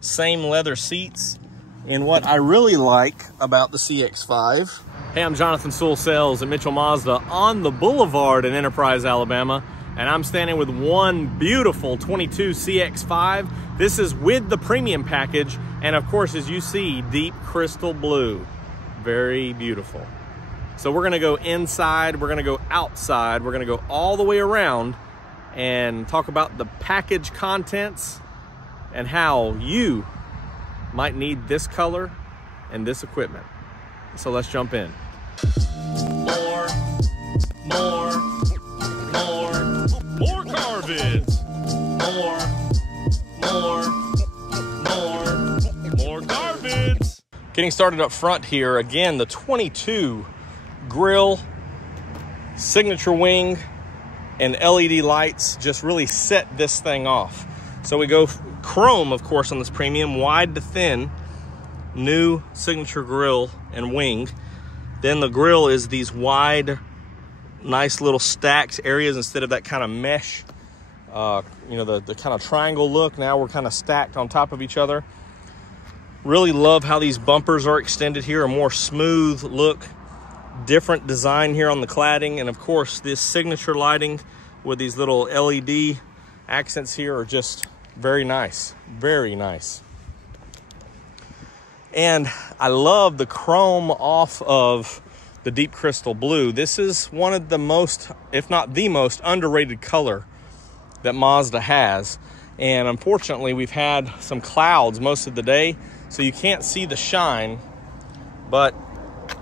same leather seats. And what I really like about the CX-5. Hey, I'm Jonathan Sewell Sales at Mitchell Mazda on the Boulevard in Enterprise, Alabama. And I'm standing with one beautiful 22 CX-5. This is with the premium package. And of course, as you see, deep crystal blue. Very beautiful. So we're gonna go inside, we're gonna go outside, we're gonna go all the way around and talk about the package contents and how you might need this color and this equipment. So let's jump in. More car vids. More car vids. Getting started up front here, again, the 22 grille, signature wing, and LED lights just really set this thing off. So we go chrome, of course, on this premium, wide to thin, new signature grille and wing. Then the grille is these wide, nice little stacked areas instead of that kind of mesh, you know, the kind of triangle look. Now we're kind of stacked on top of each other. Really love how these bumpers are extended here, a more smooth look, different design here on the cladding. And of course, this signature lighting with these little LED accents here are just very nice, very nice. And I love the chrome off of the deep crystal blue. This is one of the most, if not the most, underrated color that Mazda has. And unfortunately, we've had some clouds most of the day, so you can't see the shine, but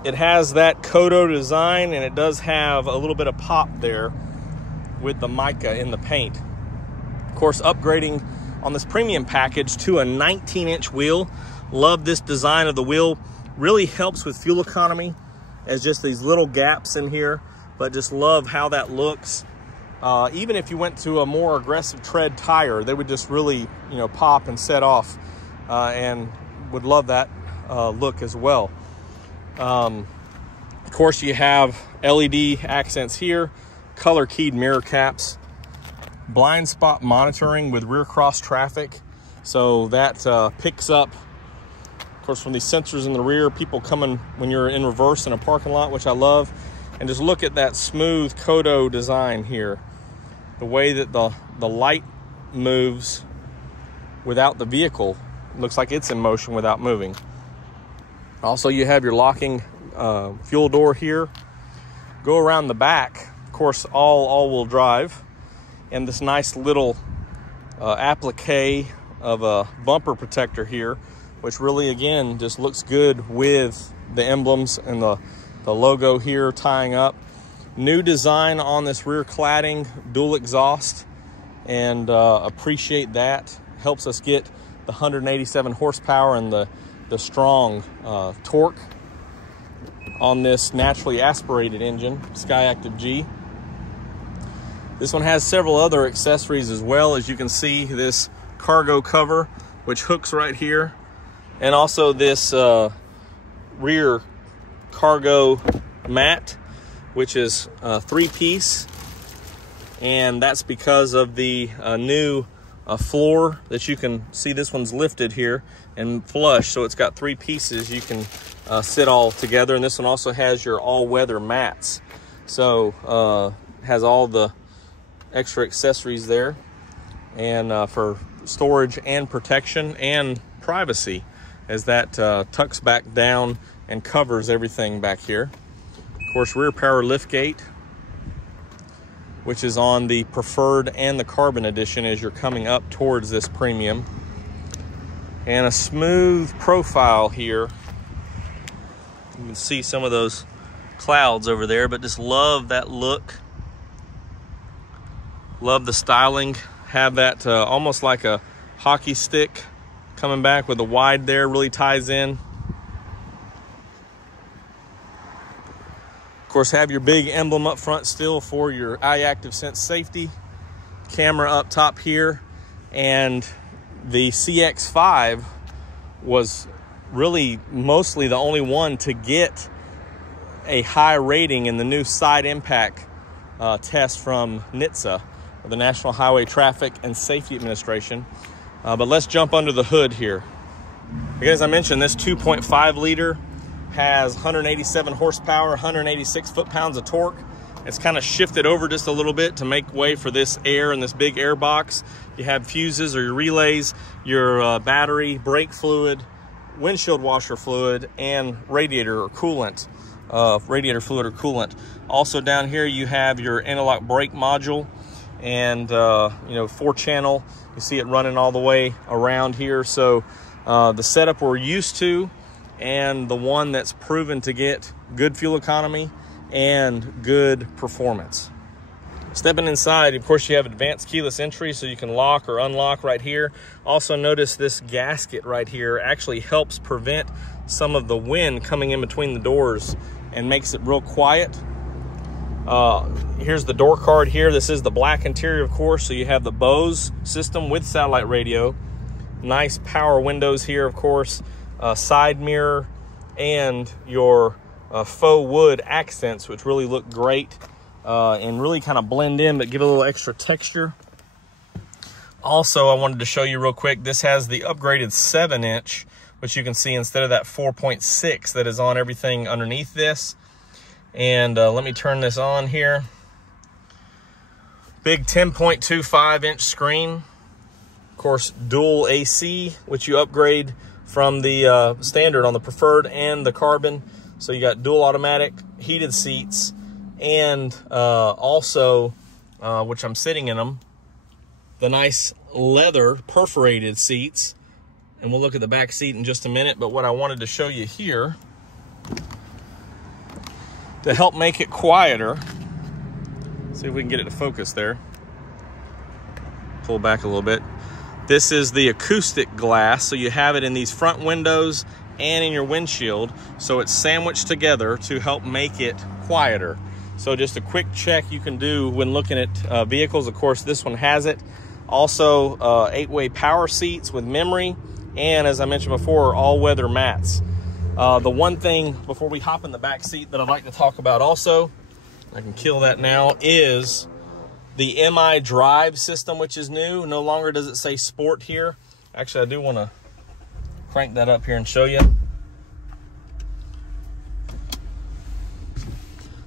it has that Kodo design, and it does have a little bit of pop there with the mica in the paint. Of course, upgrading on this premium package to a 19-inch wheel. Love this design of the wheel. Really helps with fuel economy as just these little gaps in here, but just love how that looks. Even if you went to a more aggressive tread tire, they would just really, you know, pop and set off, and would love that look as well. Of course, you have LED accents here, color keyed mirror caps, blind spot monitoring with rear cross traffic. So that picks up, of course, from these sensors in the rear, people coming when you're in reverse in a parking lot, which I love. And just look at that smooth Kodo design here. The way that the light moves without the vehicle, looks like it's in motion without moving. Also, you have your locking fuel door here. Go around the back, of course, all-wheel drive, and this nice little applique of a bumper protector here, which really, again, just looks good with the emblems and the logo here tying up. New design on this rear cladding, dual exhaust, and appreciate that. Helps us get the 187 horsepower and the strong torque on this naturally aspirated engine, Skyactiv G. This one has several other accessories as well. As you can see, this cargo cover, which hooks right here, and also this rear cargo mat, which is a 3-piece, and that's because of the new floor that you can see. This one's lifted here and flush, so it's got 3 pieces you can sit all together. And this one also has your all-weather mats, so has all the extra accessories there, and for storage and protection and privacy, as that tucks back down and covers everything back here. Of course, rear power liftgate, which is on the preferred and the carbon edition as you're coming up towards this premium. And a smooth profile here. You can see some of those clouds over there, but just love that look. Love the styling. Have that almost like a hockey stick coming back with the wide there, really ties in. Of course, have your big emblem up front still for your iActive Sense safety. Camera up top here. And the CX-5 was really mostly the only one to get a high rating in the new side impact test from NHTSA, the National Highway Traffic and Safety Administration. But let's jump under the hood here. Again, as I mentioned, this 2.5 liter has 187 horsepower, 186 foot-pounds of torque. It's kind of shifted over just a little bit to make way for this air and this big air box. You have fuses or your relays, your battery, brake fluid, windshield washer fluid, and radiator or coolant, radiator fluid or coolant. Also down here you have your interlock brake module and 4-channel. You see it running all the way around here. So the setup we're used to, and the one that's proven to get good fuel economy and good performance. Stepping inside, of course, you have advanced keyless entry, so you can lock or unlock right here. Also notice this gasket right here actually helps prevent some of the wind coming in between the doors and makes it real quiet. Here's the door card here. This is the black interior, of course, so you have the Bose system with satellite radio. Nice power windows here, of course, side mirror, and your faux wood accents, which really look great and really kind of blend in, but give a little extra texture. Also, I wanted to show you real quick, this has the upgraded 7-inch, which you can see instead of that 4.6 that is on everything underneath this. And let me turn this on here. Big 10.25-inch screen. Of course, dual AC, which you upgrade from the standard on the Preferred and the Carbon. So you got dual automatic, heated seats, and also, which I'm sitting in them, the nice leather perforated seats. And we'll look at the back seat in just a minute. But what I wanted to show you here, to help make it quieter, see if we can get it to focus there. Pull back a little bit. This is the acoustic glass, so you have it in these front windows and in your windshield, so it's sandwiched together to help make it quieter. So just a quick check you can do when looking at vehicles. Of course, this one has it. Also, 8-way power seats with memory, and as I mentioned before, all-weather mats. The one thing before we hop in the back seat that I'd like to talk about also, I can kill that now, is the MI Drive system, which is new. No longer does it say Sport here. Actually, I do want to crank that up here and show you.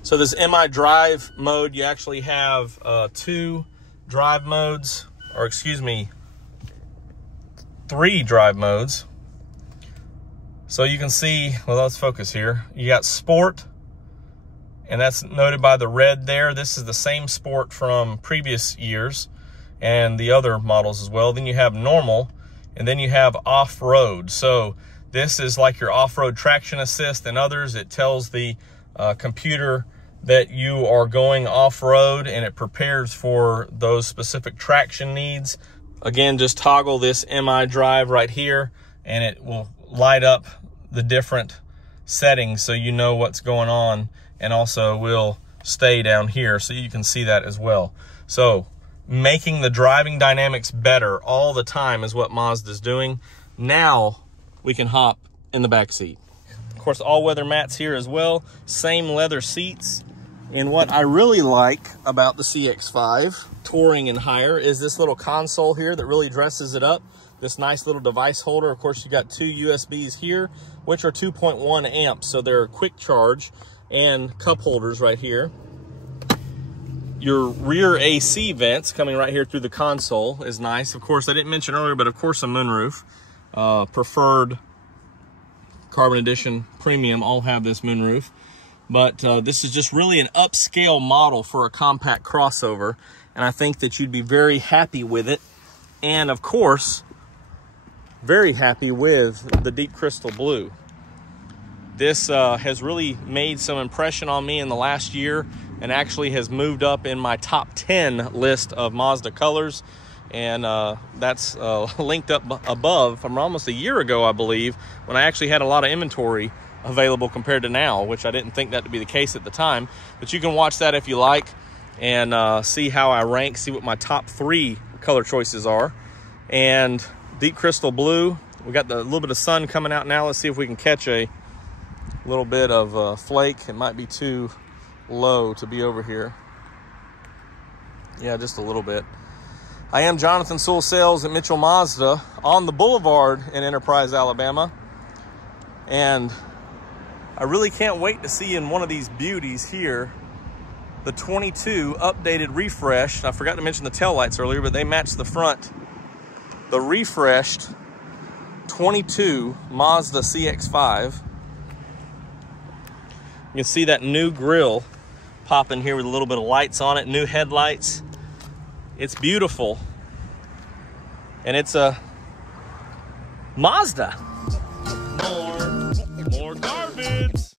So this MI Drive mode, you actually have 2 drive modes, or excuse me, 3 drive modes. So you can see, well, let's focus here. You got Sport, and that's noted by the red there. This is the same Sport from previous years and the other models as well. Then you have Normal, and then you have Off-Road. So this is like your off-road traction assist and others. It tells the computer that you are going off-road, and it prepares for those specific traction needs. Again, just toggle this MI Drive right here, and it will light up the different settings so you know what's going on, and also will stay down here so you can see that as well. So making the driving dynamics better all the time is what Mazda's doing. Now we can hop in the back seat. Of course, all-weather mats here as well, same leather seats. And what I really like about the CX-5 Touring and higher is this little console here that really dresses it up. This nice little device holder. Of course, you got 2 USBs here, which are 2.1 amps, so they're quick charge, and cup holders right here. Your rear AC vents coming right here through the console is nice. Of course, I didn't mention earlier, but of course a moonroof. Preferred, Carbon Edition, Premium all have this moonroof. But this is just really an upscale model for a compact crossover, and I think that you'd be very happy with it. And of course, very happy with the deep crystal blue. This has really made some impression on me in the last year, and actually has moved up in my top 10 list of Mazda colors. And that's linked up above from almost a year ago, I believe, when I actually had a lot of inventory available compared to now, which I didn't think that to be the case at the time. But you can watch that if you like, and see how I rank, see what my top 3 color choices are. And deep crystal blue, we got the little bit of sun coming out now. Let's see if we can catch a little bit of flake. It might be too low to be over here. Yeah, just a little bit. I am Jonathan Sewell Sales at Mitchell Mazda on the Boulevard in Enterprise, Alabama. And I really can't wait to see in one of these beauties here, the 22 updated refreshed. I forgot to mention the taillights earlier, but they match the front. The refreshed 22 Mazda CX-5. You can see that new grille popping here with a little bit of lights on it, new headlights. It's beautiful. And it's a Mazda.